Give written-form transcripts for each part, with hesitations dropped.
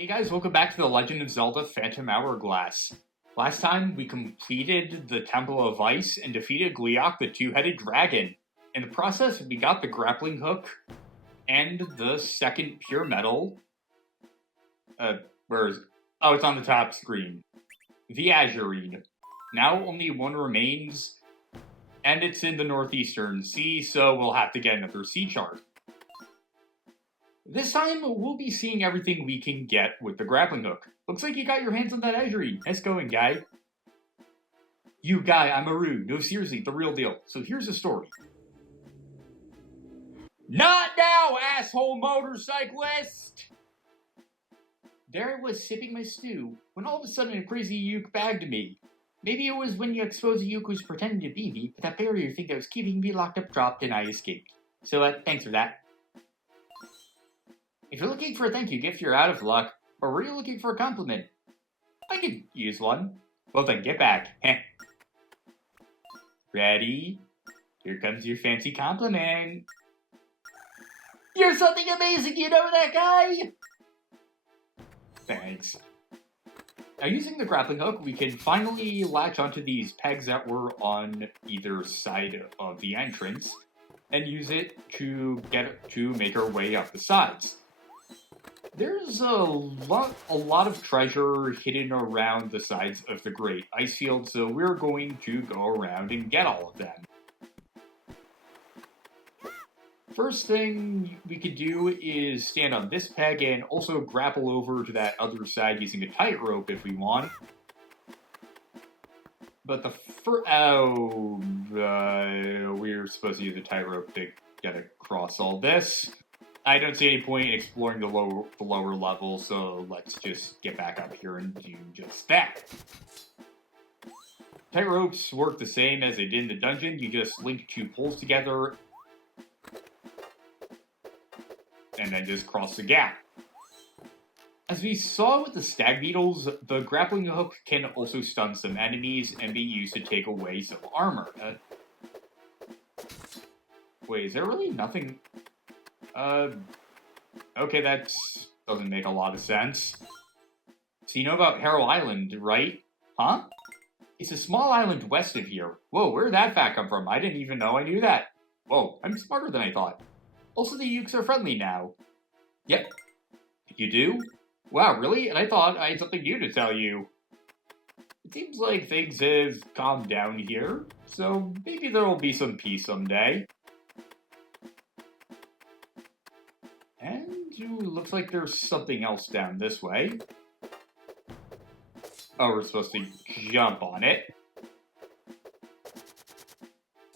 Hey guys, welcome back to The Legend of Zelda Phantom Hourglass. Last time, we completed the Temple of Ice and defeated Gleeok, the two-headed dragon. In the process, we got the Grappling Hook and the second Pure Metal. Where is it? Oh, it's on the top screen. The Azurine. Now only one remains, and it's in the Northeastern Sea, so we'll have to get another sea chart. This time, we'll be seeing everything we can get with the Grappling Hook. Looks like you got your hands on that Azurine. Nice going, guy. You guy, I'm Aru. No, seriously, the real deal. So here's the story. Not now, asshole motorcyclist! There I was sipping my stew, when all of a sudden a crazy Uke bagged me. Maybe it was when you exposed a Uke who was pretending to be me, but that barrier thing that was keeping me locked up dropped and I escaped. So, thanks for that. If you're looking for a thank you gift, you're out of luck. Or were you looking for a compliment? I could use one. Well then, get back. Ready? Here comes your fancy compliment. You're something amazing, you know that guy? Thanks. Now, using the grappling hook, we can finally latch onto these pegs that were on either side of the entrance and use it to make our way up the sides. There's a lot of treasure hidden around the sides of the Great Ice Field, so we're going to go around and get all of them. First thing we could do is stand on this peg and also grapple over to that other side using a tightrope if we want. But we're supposed to use a tightrope to get across all this. I don't see any point in exploring the lower level, so let's just get back up here and do just that. Tightropes work the same as they did in the dungeon. You just link two poles together and then just cross the gap. As we saw with the stag beetles, the grappling hook can also stun some enemies and be used to take away some armor. Wait, is there really nothing? Okay, that doesn't make a lot of sense. So you know about Harrow Island, right? Huh? It's a small island west of here. Whoa, where did that fact come from? I didn't even know I knew that. Whoa, I'm smarter than I thought. Also, the Ukes are friendly now. Yep. You do? Wow, really? And I thought I had something new to tell you. It seems like things have calmed down here, so maybe there will be some peace someday. And looks like there's something else down this way. Oh, we're supposed to jump on it.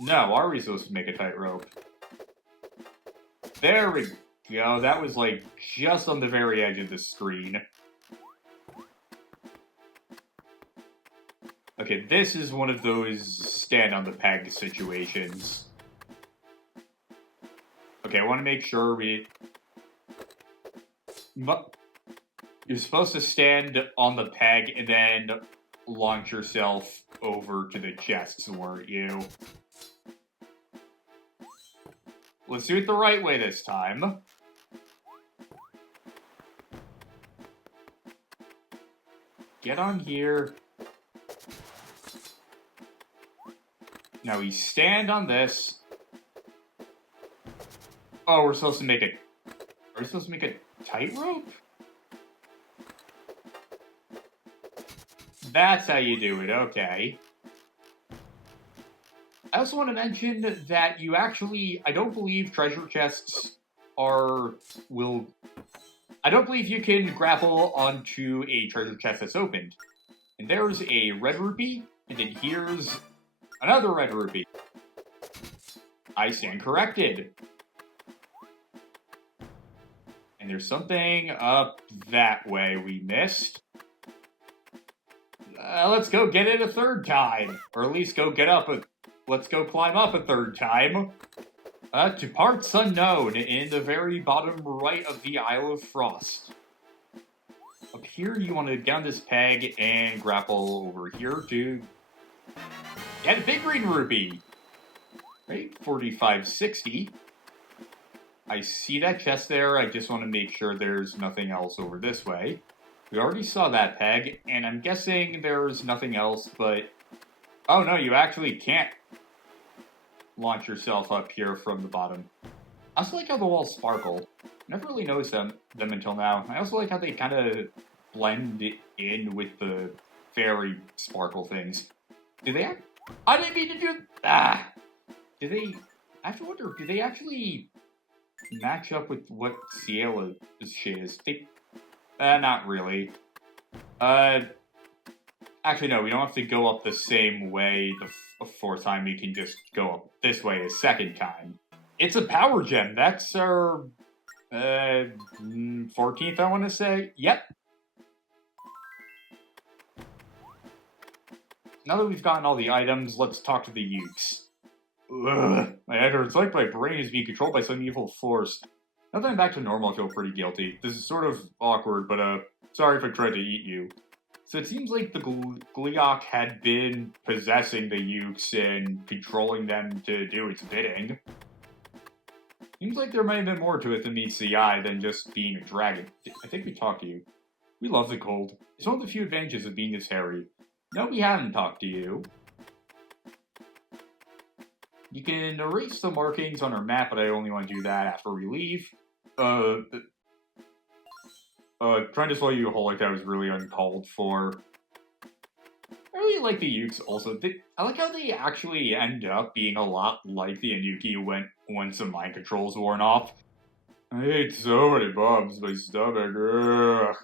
No, are we supposed to make a tightrope? There we go. That was like just on the very edge of the screen. Okay, this is one of those stand on the peg situations. Okay, I want to make sure you're supposed to stand on the peg and then launch yourself over to the chests, weren't you? Let's do it the right way this time. Get on here. Now we stand on this. Oh, we're supposed to make it. Are we supposed to make a tightrope? That's how you do it, okay. I also want to mention that you actually, I don't believe treasure chests I don't believe you can grapple onto a treasure chest that's opened. And there's a red rupee, and then here's another red rupee. I stand corrected. And there's something up that way we missed. Let's go get it a third time. Or at least let's go climb up a third time. To parts unknown in the very bottom right of the Isle of Frost. Up here, you want to get on this peg and grapple over here to get a big green rupee. Right, 4560. I see that chest there. I just want to make sure there's nothing else over this way. We already saw that peg, and I'm guessing there's nothing else, but... Oh no, you actually can't launch yourself up here from the bottom. I also like how the walls sparkle. Never really noticed them until now. I also like how they kind of blend in with the fairy sparkle things. Do they? I didn't mean to do. Do they? I have to wonder. Do they actually match up with what Ciela's shit is? Not really. Actually, no. We don't have to go up the same way the fourth time. We can just go up this way a second time. It's a power gem. That's our 14th, I want to say. Yep. Now that we've gotten all the items, let's talk to the Ukes. Ugh, my head hurts like my brain is being controlled by some evil force. Now that I'm back to normal, I feel pretty guilty. This is sort of awkward, but sorry if I tried to eat you. So it seems like the Gleeok had been possessing the Ukes and controlling them to do its bidding. Seems like there might have been more to it than meets the eye than just being a dragon. I think we talked to you. We love the cold. It's one of the few advantages of being this hairy. No, we haven't talked to you. You can erase the markings on our map, but I only want to do that after we leave. Trying to swallow you whole like that was really uncalled for. I really like the Ukes also. I like how they actually end up being a lot like the Anuki when some mind control's worn off. I ate so many bumps, my stomach. Ugh.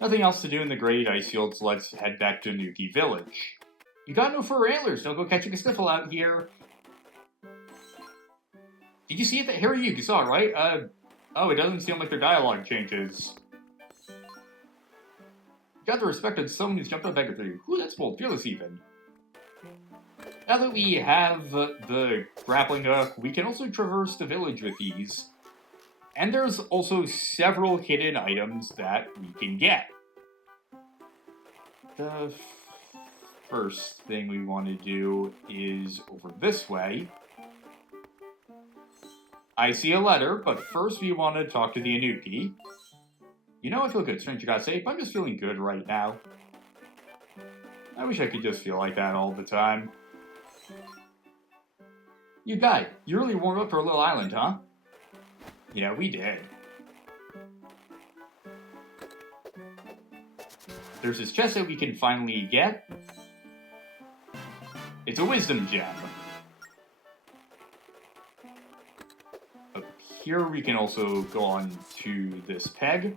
Nothing else to do in the Great Ice Fields, let's head back to Anuki Village. You got no fur antlers, don't go catching a sniffle out here. Did you see it? That hairy Uke, you saw it, right? Oh, it doesn't seem like their dialogue changes. You got the respect of someone who's jumped on back with you. Ooh, that's bold, fearless even. Now that we have the grappling hook, we can also traverse the village with ease. And there's also several hidden items that we can get. The first thing we want to do is over this way. I see a letter, but first we want to talk to the Anuki. You know, I feel good, stranger got safe. I'm just feeling good right now. I wish I could just feel like that all the time. You guy, you really warmed up for a little island, huh? Yeah, we did. There's this chest that we can finally get. It's a wisdom gem. Up here we can also go on to this peg.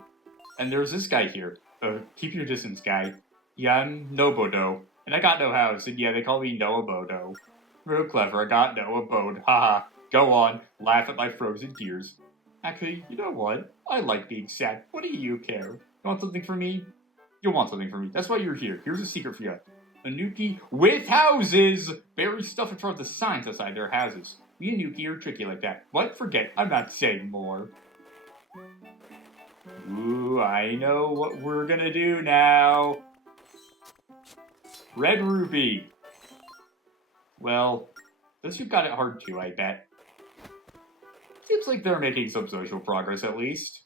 And there's this guy here. Keep your distance, guy. Yeah, I'm Nobodo. And I got no house, and yeah, they call me Noabodo. Real clever, I got no abode. Haha. Go on, laugh at my frozen tears. Actually, you know what? I like being sad. What do you care? You want something from me? You want something from me. That's why you're here. Here's a secret for you. Anuki with houses! Bury stuff in front of the signs outside their houses. We Anuki are tricky like that. What? Forget. I'm not saying more. Ooh, I know what we're gonna do now. Red Ruby. Well, those who got it hard too, I bet. Seems like they're making some social progress, at least.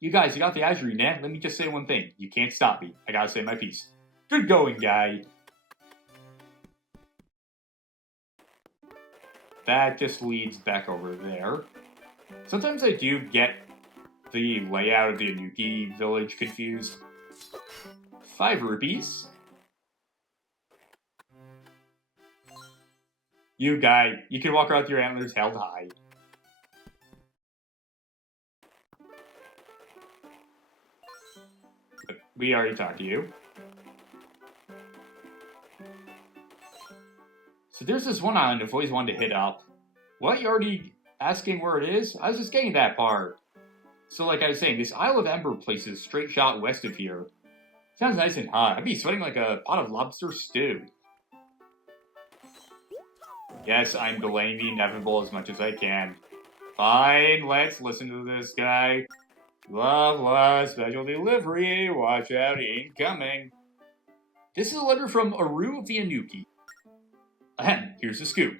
You guys, you got the Azure, man. Let me just say one thing. You can't stop me. I gotta say my piece. Good going, guy. That just leads back over there. Sometimes I do get the layout of the Anuki village confused. 5 rupees. You guy, you can walk around with your antlers held high. But we already talked to you. So there's this one island I've always wanted to hit up. What, you already asking where it is? I was just getting that part. So like I was saying, this Isle of Ember place is straight shot west of here. Sounds nice and hot. I'd be sweating like a pot of lobster stew. Yes, I'm delaying the inevitable as much as I can. Fine, let's listen to this guy. Love, special delivery. Watch out, incoming. This is a letter from Aru of the Anuki. Ahem, here's the scoop.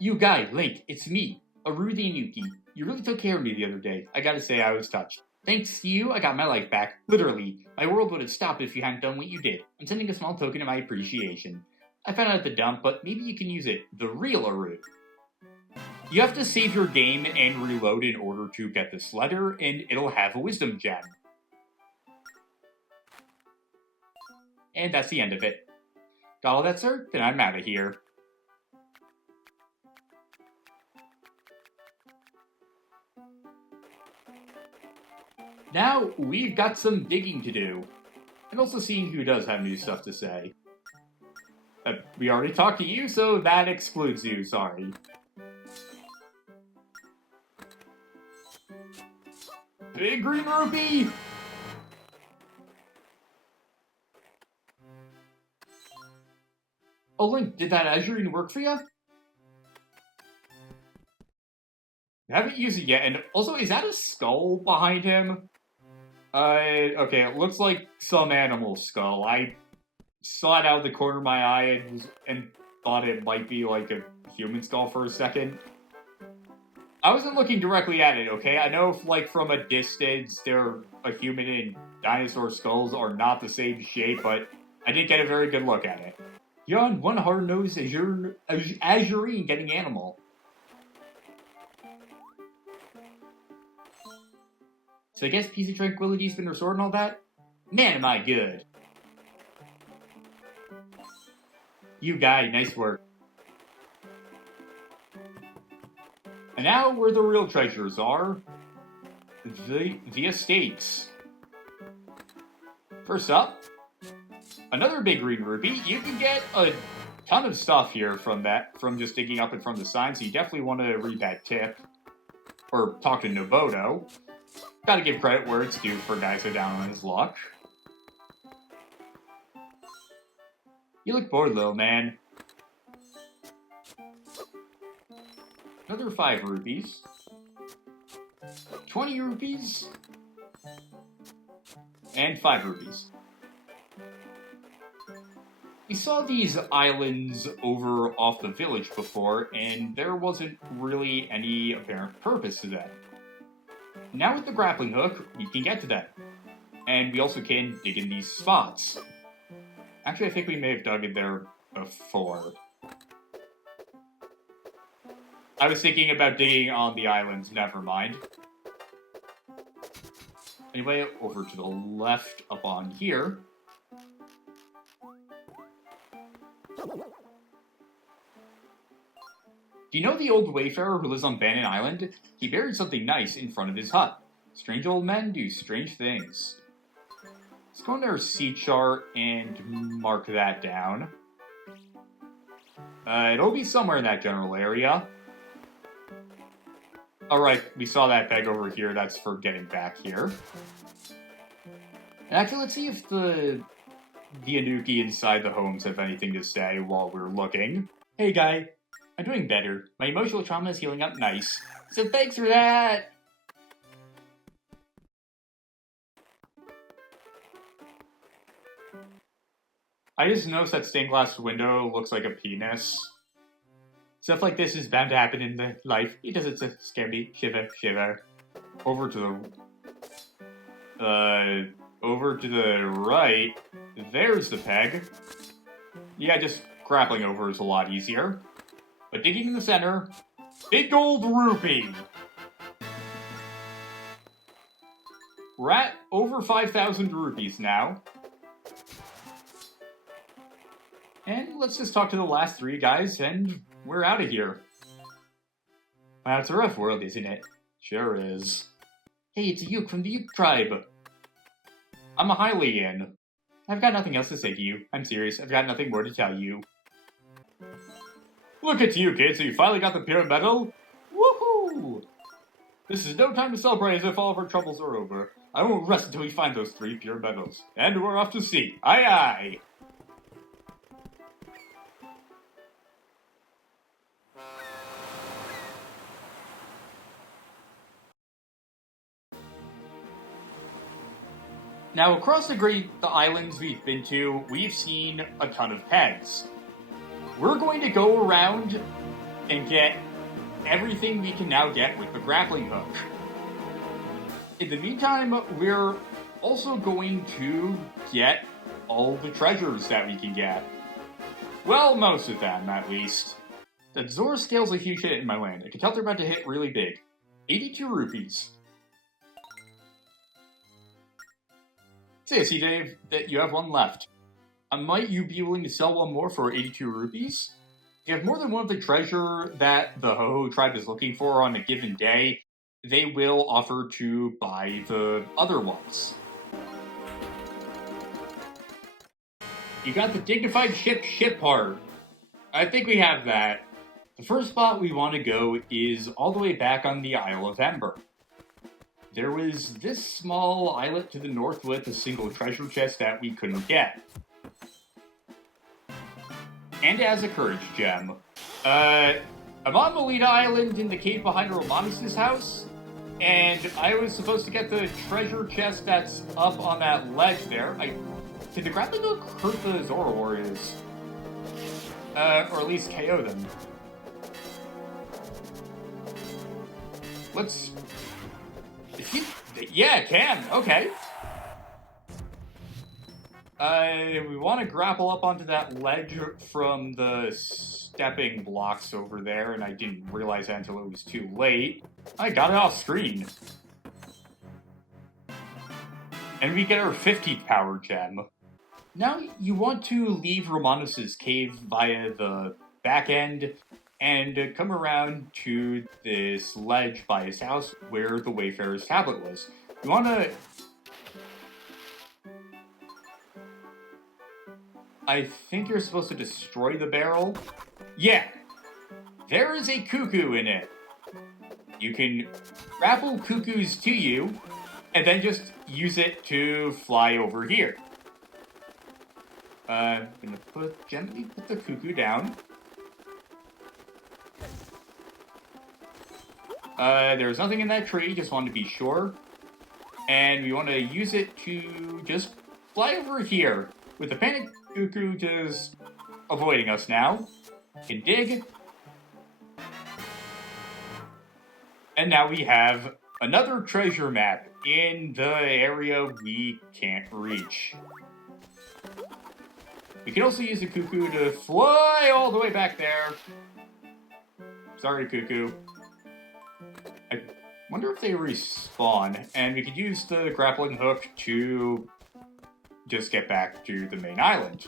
You guy, Link, it's me, Aru the Inuki. You really took care of me the other day. I gotta say, I was touched. Thanks to you, I got my life back. Literally. My world would have stopped if you hadn't done what you did. I'm sending a small token of my appreciation. I found out at the dump, but maybe you can use it. The real Aru. You have to save your game and reload in order to get this letter, and it'll have a wisdom gem. And that's the end of it. Got all that, sir? Then I'm out of here. Now, we've got some digging to do. And also seeing who does have new stuff to say. We already talked to you, so that excludes you, sorry. Big green rupee! Oh, Link, did that azurine work for you? I haven't used it yet, and also, is that a skull behind him? Okay, it looks like some animal skull. I saw it out of the corner of my eye and thought it might be like a human skull for a second. I wasn't looking directly at it, okay? I know if, like, from a distance, a human and dinosaur skulls are not the same shape, but I didn't get a very good look at it. You're on one hard-nosed azurine getting animal. So I guess Peace and Tranquility's been restored and all that? Man, am I good. You guy, nice work. And now where the real treasures are, the estates. First up, another big green rupee. You can get a ton of stuff here from just digging up and from the sign, so you definitely want to read that tip. Or talk to Noboto. Gotta give credit where it's due for a guy so down on his luck. You look bored, little man. Another 5 rupees. 20 rupees. And 5 rupees. We saw these islands over off the village before, and there wasn't really any apparent purpose to them. Now with the grappling hook, we can get to them. And we also can dig in these spots. Actually, I think we may have dug in there before. I was thinking about digging on the islands, never mind. Anyway, over to the left up on here. Do you know the old wayfarer who lives on Bannon Island? He buried something nice in front of his hut. Strange old men do strange things. Let's go into our sea chart and mark that down. It'll be somewhere in that general area. Alright, we saw that peg over here. That's for getting back here. And actually, let's see if the Inuki inside the homes have anything to say while we're looking. Hey, guy. I'm doing better. My emotional trauma is healing up nice. So thanks for that! I just noticed that stained glass window looks like a penis. Stuff like this is bound to happen in the life. It doesn't scare me. Shiver, shiver. Over to the right. There's the peg. Yeah, just grappling over is a lot easier. But digging in the center, big gold rupee. We're at over 5,000 rupees now. And let's just talk to the last 3 guys, and we're out of here. Wow, it's a rough world, isn't it? Sure is. Hey, it's Yuk from the Yuk tribe. I'm a Hylian. I've got nothing else to say to you. I'm serious, I've got nothing more to tell you. Look at you, kids, so you finally got the pyramid medal? Woohoo! This is no time to celebrate as if all of our troubles are over. I won't rest until we find those 3 pure medals. And we're off to sea. Aye aye! Now, across the islands we've been to, we've seen a ton of pegs. We're going to go around and get everything we can now get with the grappling hook. In the meantime, we're also going to get all the treasures that we can get. Well, most of them, at least. The Zora scale's a huge hit in my land. I can tell they're about to hit really big. 82 rupees. So I see, Dave, that you have one left. Might you be willing to sell one more for 82 rupees? If you have more than one of the treasure that the Ho-Ho tribe is looking for on a given day, they will offer to buy the other ones. You got the dignified ship part. I think we have that. The first spot we want to go is all the way back on the Isle of Ember. There was this small islet to the north with a single treasure chest that we couldn't get. And as a courage gem. I'm on Melita Island in the cave behind Romanus' house, and I was supposed to get the treasure chest that's up on that ledge there. Did the Grappling Hook hurt the Zora Warriors? Or at least KO them. Let's... Yeah, it can. Okay. We want to grapple up onto that ledge from the stepping blocks over there, and I didn't realize that until it was too late. I got it off screen. And we get our 50th power gem. Now you want to leave Romanus' cave via the back end and come around to this ledge by his house where the Wayfarer's tablet was. You want to... I think you're supposed to destroy the barrel. Yeah, there is a cuckoo in it. You can grapple cuckoos to you, and then just use it to fly over here. I'm gonna gently put the cuckoo down. There's nothing in that tree, just wanted to be sure. And we want to use it to just fly over here, with the panic cuckoo just avoiding us now. Can dig. And now we have another treasure map in the area we can't reach. We can also use the cuckoo to fly all the way back there. Sorry, cuckoo. I wonder if they respawn, and we could use the grappling hook to just get back to the main island.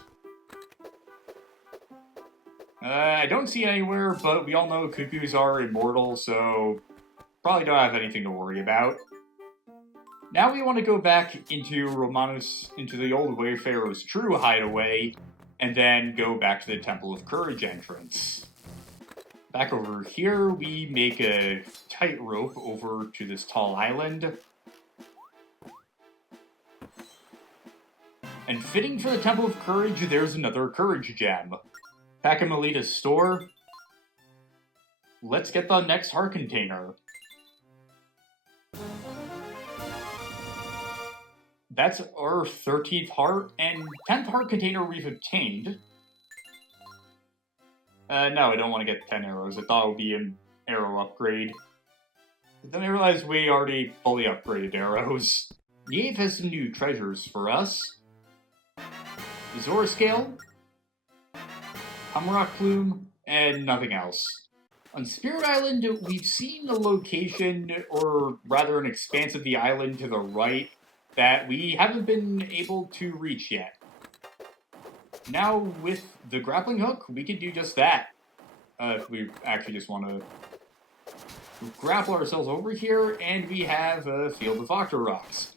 I don't see anywhere, but we all know cuckoos are immortal, so probably don't have anything to worry about. Now we want to go back into Romanus, into the old Wayfarer's true hideaway, and then go back to the Temple of Courage entrance. Back over here, we make a tightrope over to this tall island. And fitting for the Temple of Courage, there's another courage gem. Back in Melita's store, let's get the next heart container. That's our 13th heart and 10th heart container we've obtained. No, I don't want to get 10 arrows. I thought it would be an arrow upgrade. But then I realized we already fully upgraded arrows. The Ave has some new treasures for us. The Zora Scale, Hamrock Plume, and nothing else. On Spirit Island, we've seen a location, or rather an expanse of the island to the right, that we haven't been able to reach yet. Now, with the grappling hook, we can do just that. If we actually just want to grapple ourselves over here, and we have a field of Octo Rocks.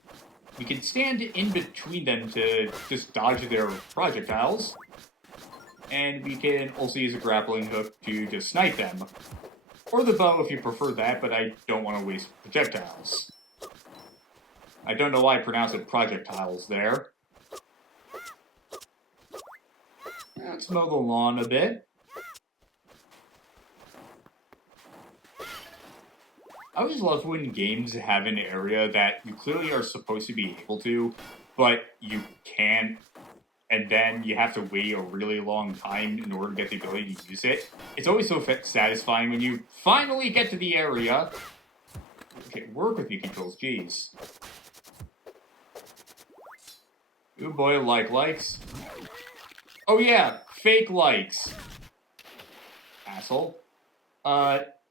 We can stand in between them to just dodge their projectiles. And we can also use a grappling hook to just snipe them. Or the bow if you prefer that, but I don't want to waste projectiles. I don't know why I pronounced it projectiles there. Let's mow the lawn a bit. I always love when games have an area that you clearly are supposed to be able to, but you can't and then you have to wait a really long time in order to get the ability to use it. It's always so satisfying when you finally get to the area. Okay, work with me, controls, jeez. Ooh boy, likes. Oh yeah, fake likes. Asshole.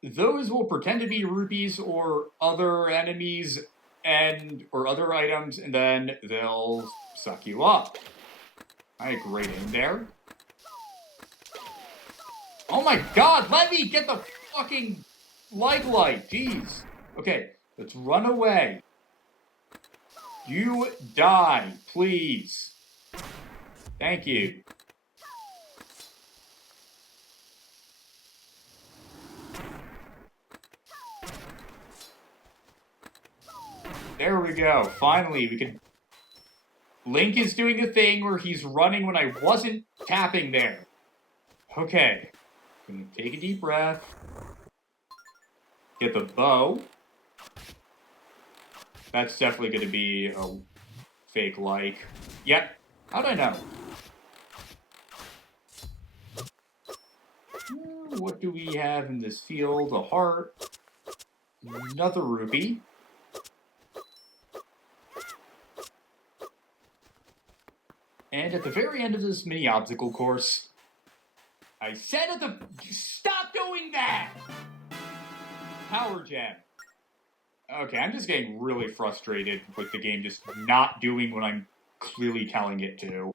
Those will pretend to be rupees or other enemies or other items, and then they'll suck you up. Alright, great aim there. Oh my god, let me get the fucking light, jeez. Okay, let's run away. You die, please. Thank you. There we go. Finally, we can... Link is doing a thing where he's running when I wasn't tapping there. Okay. I'm gonna take a deep breath. Get the bow. That's definitely gonna be a fake like. Yep. How'd I know? What do we have in this field? A heart. Another rupee. And at the very end of this mini obstacle course, I said at the... Stop doing that! Power gem. Okay, I'm just getting really frustrated with the game just not doing what I'm clearly telling it to.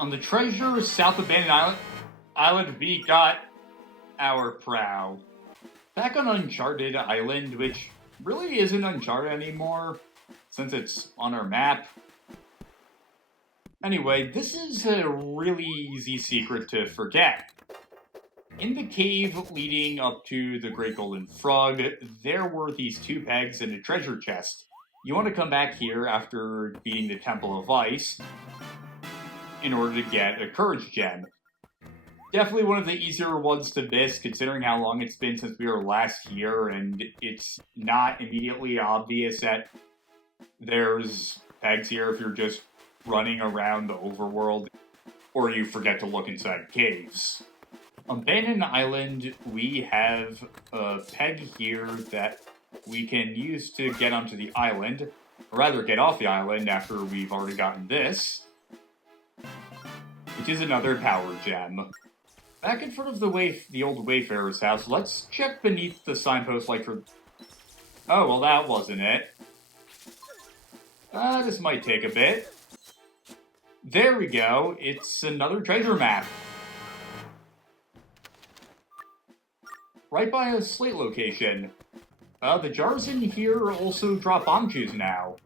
On the treasure South Abandoned Island, we got our prow. Back on Uncharted Island, which really isn't Uncharted anymore, since it's on our map. Anyway, this is a really easy secret to forget. In the cave leading up to the Great Golden Frog, there were these 2 pegs and a treasure chest. You want to come back here after beating the Temple of Ice in order to get a Courage Gem. Definitely one of the easier ones to miss, considering how long it's been since we were last here, and it's not immediately obvious that there's pegs here if you're just running around the overworld, or you forget to look inside caves. On Abandoned Island, we have a peg here that we can use to get onto the island, or rather get off the island after we've already gotten this, which is another power gem. Back in front of the old Wayfarer's house, let's check beneath the signpost like for... Oh, well that wasn't it. This might take a bit. There we go, it's another treasure map. Right by a slate location. The jars in here also drop bomb shoes now.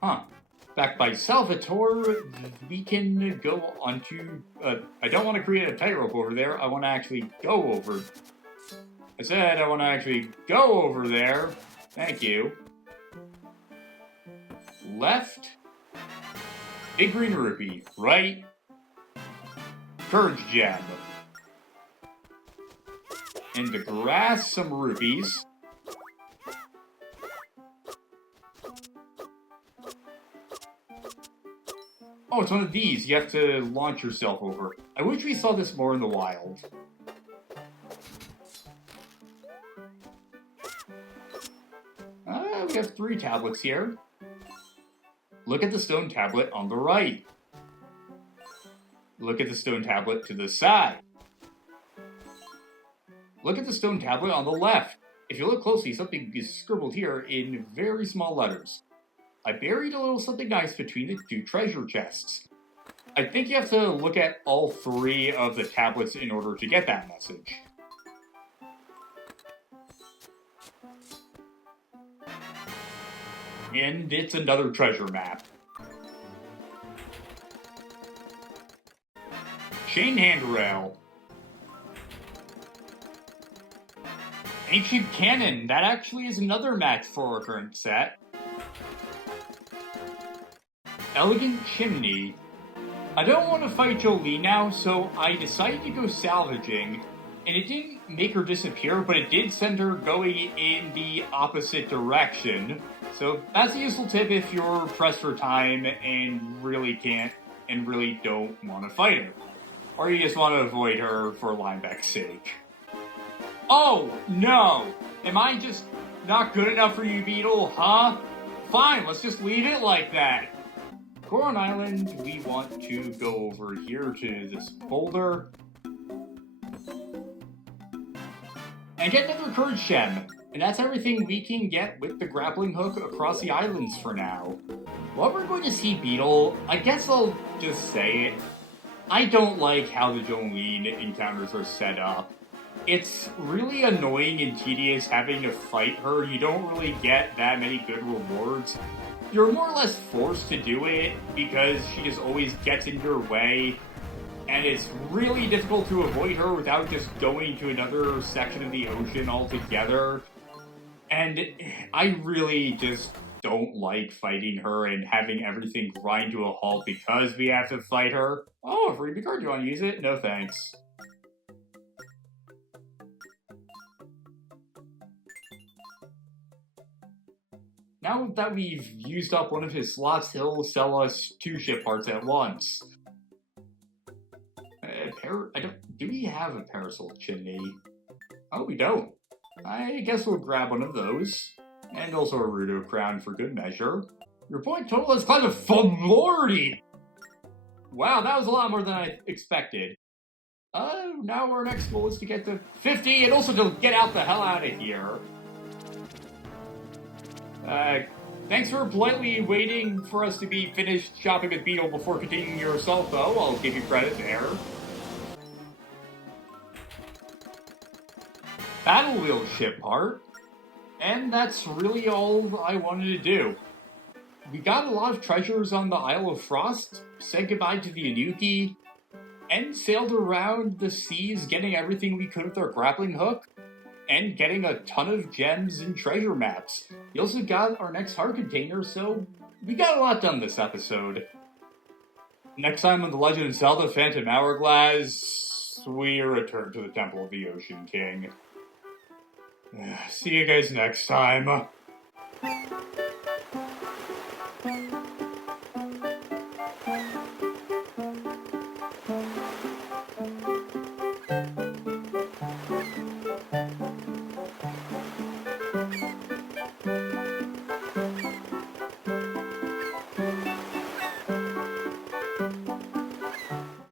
Huh. Back by Salvatore, we can go onto... I don't want to create a tightrope over there, I want to actually go over... I said I want to actually go over there. Thank you. Left. Big green rupee. Right. Courage gem. In the grass, some rupees. Oh, it's one of these. You have to launch yourself over. I wish we saw this more in the wild. We have 3 tablets here. Look at the stone tablet on the right. Look at the stone tablet to the side. Look at the stone tablet on the left. If you look closely, something is scribbled here in very small letters. I buried a little something nice between the 2 treasure chests. I think you have to look at all 3 of the tablets in order to get that message. And it's another treasure map. Chain handrail. Ancient cannon. That actually is another match for our current set. Elegant chimney. I don't want to fight Jolie now, so I decided to go salvaging. And it didn't make her disappear, but it did send her going in the opposite direction. So that's a useful tip if you're pressed for time and really don't want to fight her. Or you just want to avoid her for Linebeck's sake. Oh, no! Am I just not good enough for you, Beetle, huh? Fine, let's just leave it like that. Coron Island, we want to go over here to this boulder. And get another Courage Gem. And that's everything we can get with the Grappling Hook across the islands for now. What we're going to see, Beetle, I guess I'll just say it. I don't like how the Jolene encounters are set up. It's really annoying and tedious having to fight her. You don't really get that many good rewards. You're more or less forced to do it because she just always gets in your way. And it's really difficult to avoid her without just going to another section of the ocean altogether. And I really just don't like fighting her and having everything grind to a halt because we have to fight her. Oh, a freebie card, you want to use it? No thanks. Now that we've used up one of his slots, he'll sell us 2 ship parts at once. Do we have a parasol chimney? Oh, we don't. I guess we'll grab one of those. And also a Rudo crown for good measure. Your point total has climbed to 40! Wow, that was a lot more than I expected. Now our next goal is to get to 50 and also to get out the hell out of here. Thanks for politely waiting for us to be finished shopping with Beetle before continuing yourself, though. I'll give you credit there. Battle Wheel ship part. And that's really all I wanted to do. We got a lot of treasures on the Isle of Frost, said goodbye to the Inuki, and sailed around the seas getting everything we could with our grappling hook, and getting a ton of gems and treasure maps. We also got our next heart container, so we got a lot done this episode. Next time on The Legend of Zelda Phantom Hourglass, we return to the Temple of the Ocean King. See you guys next time.